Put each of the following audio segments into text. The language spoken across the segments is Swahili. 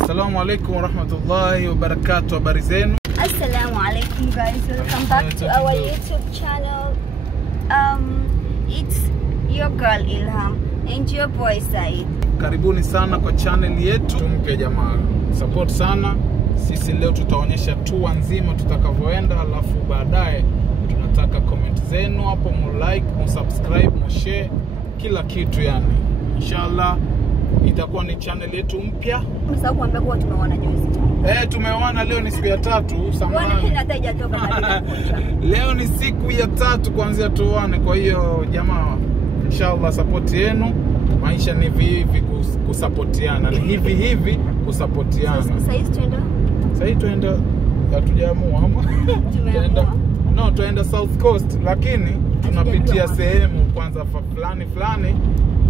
Assalamu alaikum warahmatullahi wabarakatuh. Habari zenu? Assalamu alaikum guys, welcome back to our YouTube channel. It's your girl Ilham and your boy Said. Karibuni sana kwa channel yetu. Tumpe jamaa support sana. Sisi leo tutaonyesha tour nzima tutakavyoenda, alafu baadaye tunataka comment zenu hapo, like, subscribe, share kila kitu yani. Inshallah itakuwa ni channel yetu mpya. Msahau kuambia kwa tumeona juzi. Tumeona leo ni siku ya 3 samahani. Leo ni siku ya 3 kuanzia tuone. Kwa hiyo jamaa, inshallah support yenu. Maisha ni hivi kusapotiana. Ni hivi kusapotiana. Sasa tuenda hatujaamua ama tuenda South Coast, lakini tunapitia sehemu kwanza fulani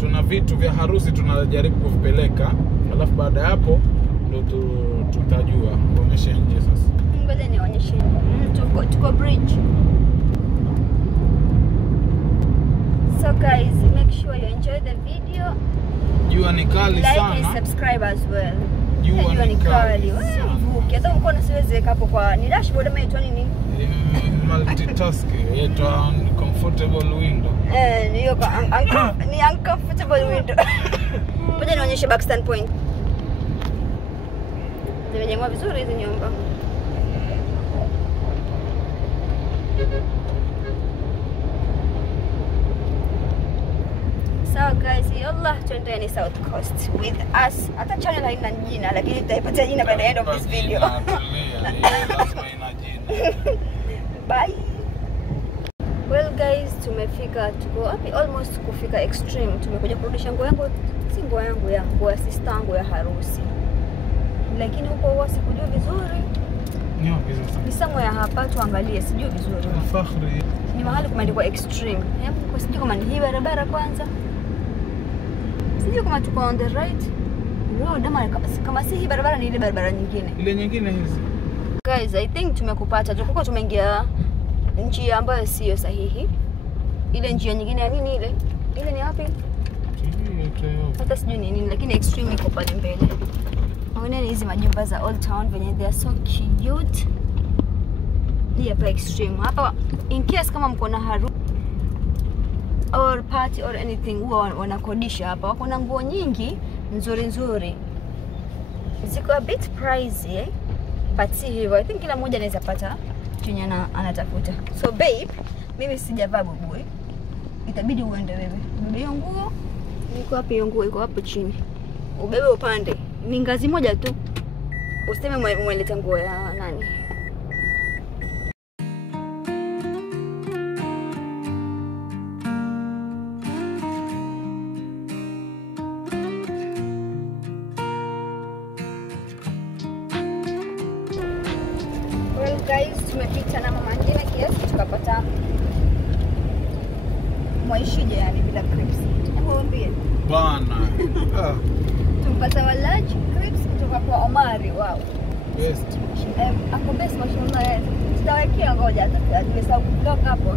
tuna vitu vya harusi tunajaribu kuvipeleka, alafu baada ya hapo ndio tutajua kuonyesha nje. Sasa ngoja nionyeshe tuko bridge. So guys, make sure you enjoy the video. Jua ni kali sana. Like and subscribe as well. Jua ni kali. Hata mkono siwezi hapo kwa ni dashboard ama itwa nini? Multitask yetu comfortable window. Ni uncomfortable window. Ngoja nionyeshe back stand point. Zimejengwa vizuri hizi nyumba. So guys, yallah tuendeni South Coast with us. Hata channel haina jina lakini tutaipatia jina by the end of this video. Bye. Well guys, tumefika, tuko wapi? Almost kufika Extreme. Tumekuja kurudisha nguo yangu, si nguo yangu, ya nguo ya sister yangu ya harusi. Lakini huko huwa sikujua vizuri. Ni somewhere hapa, tuangalie, sijui vizuri. Fakhri. Ni mahali kumeandikwa Extreme. Kwa sijui kama ni hii barabara kwanza. Sijui kama tuko on the right road ama kama si hii barabara ni ile barabara nyingine. Ile nyingine hizi. Guys, I think tumekupata. Tulikuwa tumeingia njia ambayo sio sahihi. Ile njia nyingine ya nini ile? Ile ni wapi? Hata sijui ni nini, lakini Extreme iko pale mbele. Unaona hizi majumba za Old Town venye they are so cute. Ni hapa Extreme. Hapa in case kama mko na harusi or party or anything, huwa wanakodisha hapa. Wako na nguo nyingi nzuri. Ziko a bit pricey, but si hivyo. I think kila mmoja anaweza pata chenye anatafuta. So babe, mimi sijavaa bubu. Itabidi uende wewe. Bebe hiyo nguo. Iko wapi hiyo nguo? Iko hapo chini. Ubebe upande. Ni ngazi moja tu. Useme mweleta nguo ya nani? Well guys, tumepita na mama ngine kiasi tukapata mwaishije yani bila crepes. Tuambie bana. Tumpata walaji crepes kutoka kwa Omari. Wow. Best. Ako best mashallah. Tutawekea ngoja atakayesa vlog hapo.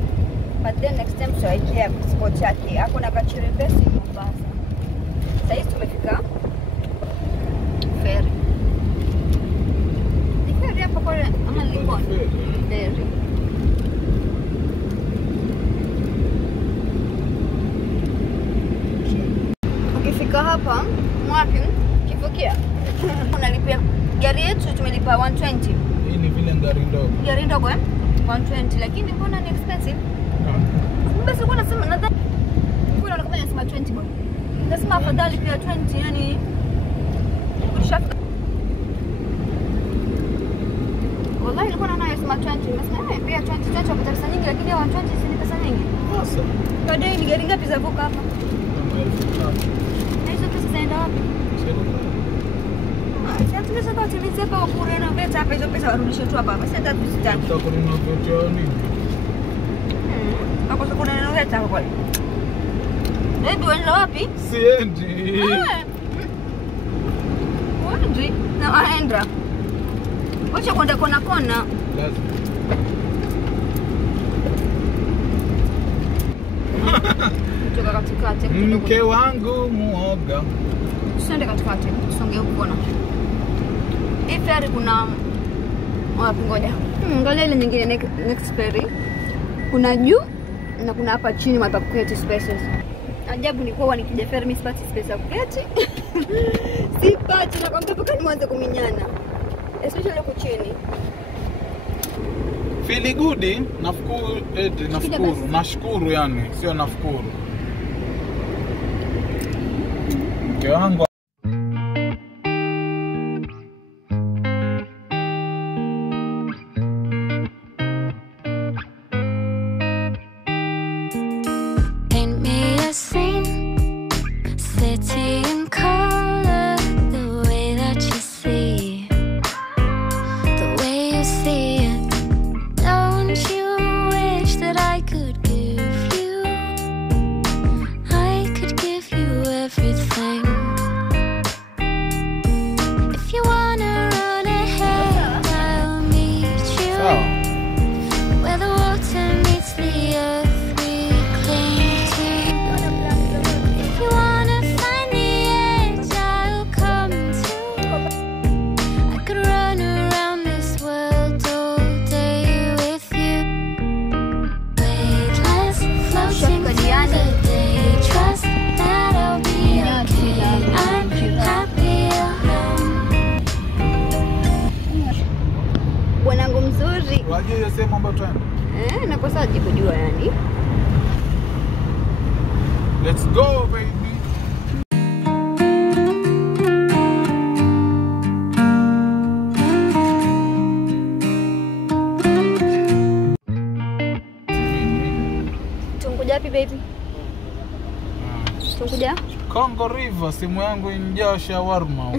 But then next time tutawekea spot yake. Hapo na kachiri best Mombasa. Sasa tumefika ferry. Ferry hapo kwa ama Likoni. Ferry. Ukifika hapa mwapi? Kivukia. Unalipia gari yetu tumelipa 120. Hii ni vile gari ndogo. Gari ndogo 120, lakini mbona ni expensive? Basi kuna sema nadhani kuna kama nasema 20 bwana. Nasema afadhali pia 20 yani kushafika. Wallahi nilikuwa naona yasema 20, nasema pia 20 kwa pesa nyingi, lakini 120 si pesa nyingi. Sasa Baadaye ni gari ngapi za vuka hapa? Hizo pesa zaenda wapi? Sasa tunaweza kutumia hapa kure na beta hapa, hizo pesa warudishe tu hapa. Sasa ndio tusitaki. tutakununua vitu nini? Hapo kuna neno gani hapo kwani? Ndio unaenda wapi? Siendi. Wapi? Na waenda. Wacha kwenda kona. Lazima. Kutoka katikati. Mke wangu muoga. Tusende katikati. Tusonge huko na. Hii ferry kuna wapi ngoja. Ngoja ile nyingine next ferry. Kuna juu na kuna hapa chini mapa kuketi spaces. Ajabu ni kwa nikija ferry mimi sipati space ya kuketi. Sipati na kwamba mpaka nianze kuminyana. Especially huko chini. Feel good, nashukuru yani, sio nafukuru. Mke wangu hiyo sema mambo twende. Nakosaje kujua yani. Let's go baby. Tunkuja wapi baby? Tunkuja? Congo River, simu yangu injaa shawarma huko.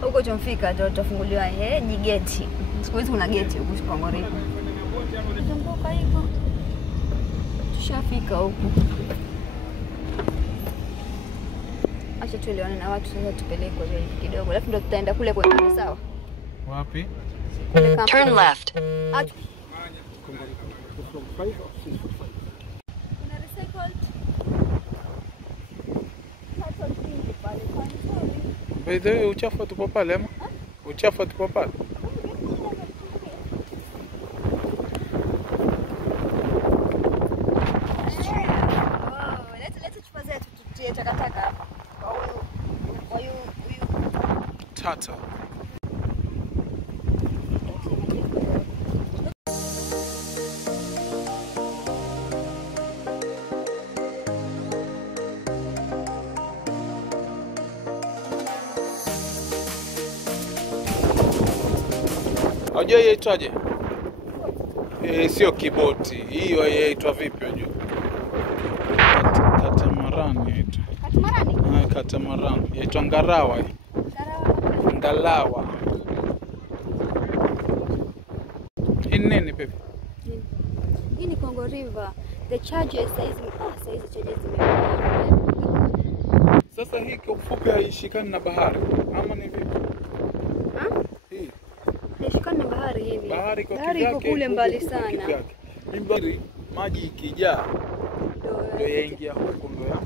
Huko tumfika tutafunguliwa jigeti. Siku hizi kuna geti huko Congo River. Tunatoka hivyo. Tushafika huko. Acha tuelewane na watu sasa tupelekwe kidogo. Alafu ndo tutaenda kule kwa kamera sawa? Wapi? Turn left. By the way, uchafu tupo pale ama? Uchafu tupo pale. Takataka hapa. Kwa hiyo Tata. Unajua yaitwaje? Sio kiboti. Hiyo yaitwa vipi unajua? Katamarani yaitwa. Katamarani? Katamarani. Yaitwa ngarawa. Ngalawa. Hii nini pepe? Hii ni Congo River. The charges size charges zimepanda. Sasa hii kwa ufupi haishikani na bahari ama ni vipi? Hii. Haishikani na bahari hivi. Bahari iko kule mbali sana. Bahari maji ikijaa ndio yaingia huko ndio.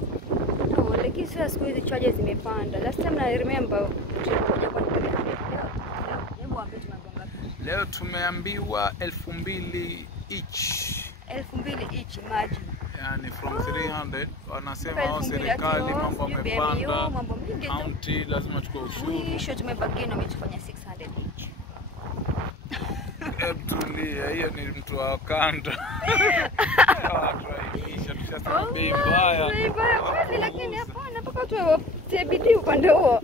No, lakini sasa siku hizi charges zimepanda. Last time I remember tulikuja kwa leo tumeambiwa 2000 each. 2000 each maji. Yani from 300 wanasema serikali mambo yamepanda. County lazima chukue ushuru. Mwisho tumebaki na umetufanya 600 each. Tulia, hiyo ni mtu wa kanda. Tushasema bei mbaya. Bei mbaya kweli, lakini hapana mpaka tuwe TBD upande huo.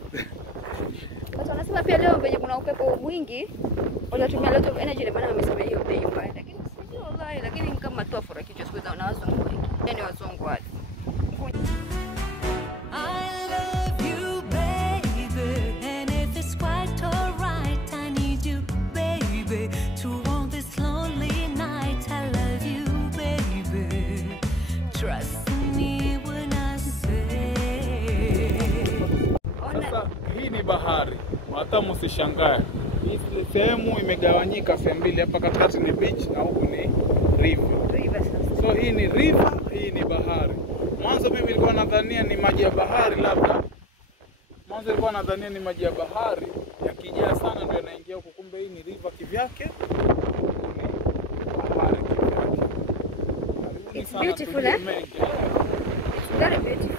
Watu wanasema pia leo venye kuna upepo mwingi watatumia lot of energy, maana wamesema hiyo bei mbaya, lakini sio wallahi, lakini kama tu afura kichwa siku za wazungu wengi. Yani wazungu wale. Hii ni bahari, hata msishangae. Hii sehemu imegawanyika sehemu mbili, hapa katikati ni beach na huku ni river. So hii ni river, hii ni bahari. Mwanzo mimi nilikuwa nadhania ni maji ya bahari labda. Mwanzo nilikuwa nadhania ni maji ya bahari yakijaa sana kivyake. It's beautiful, eh? It's very beautiful.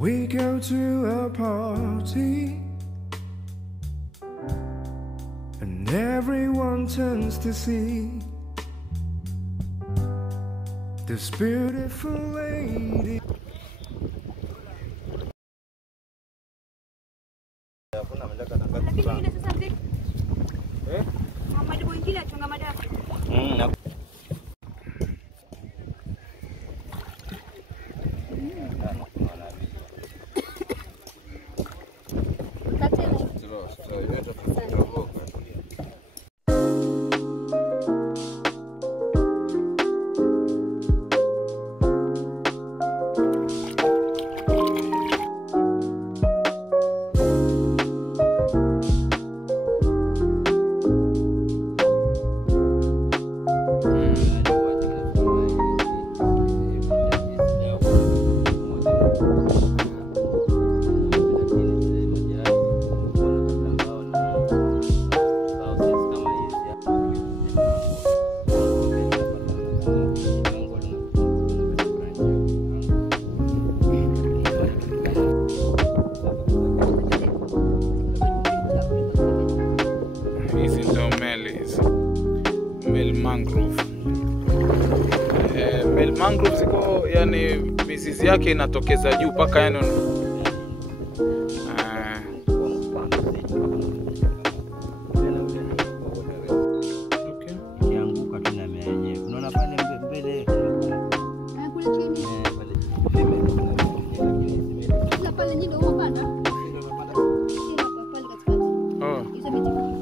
We go to a party and everyone turns to see this beautiful lady. Mangrove ziko yani mizizi yake inatokeza juu paka yani Kianguka tuna menyewe. Unaona pale mbele Kule chini. Sasa pale ndio unapanda. Hapa pale katikati. Hizo miti fupi.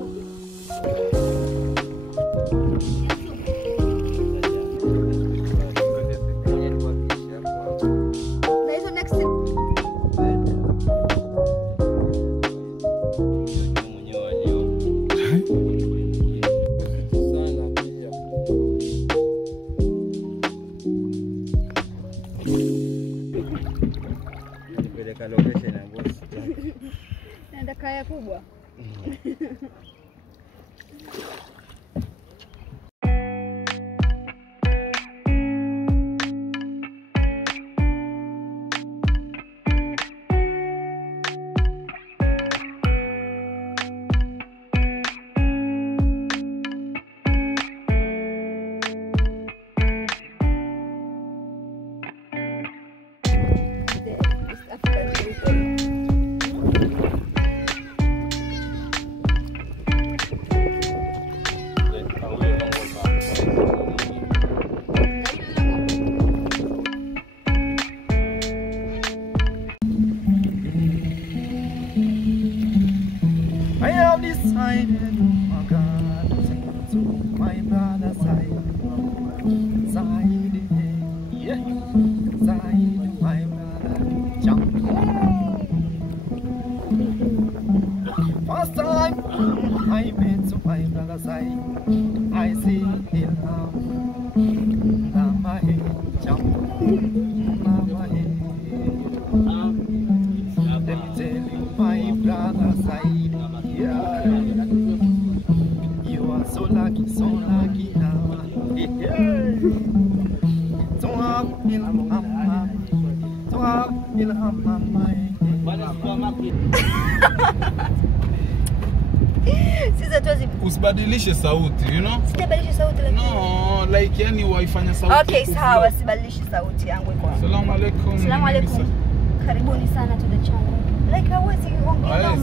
location ya boss. Naenda kaya kubwa. I have decided, oh God, to sing to my brother side, yeah, side, my brother, jump. First time I went to my brother side, I see him now, my head, jump, my head. Let me tell you, my brother side. Yeah. You are so lucky now. Yeah. Usibadilishe sauti, you know? Sijabadilisha sauti lakini. No, like yani waifanya sauti. Okay, sawa, sibadilishe sauti yangu iko. Assalamu alaikum. Assalamu alaikum. Karibuni sana to the channel. Like hawezi ongea Yes,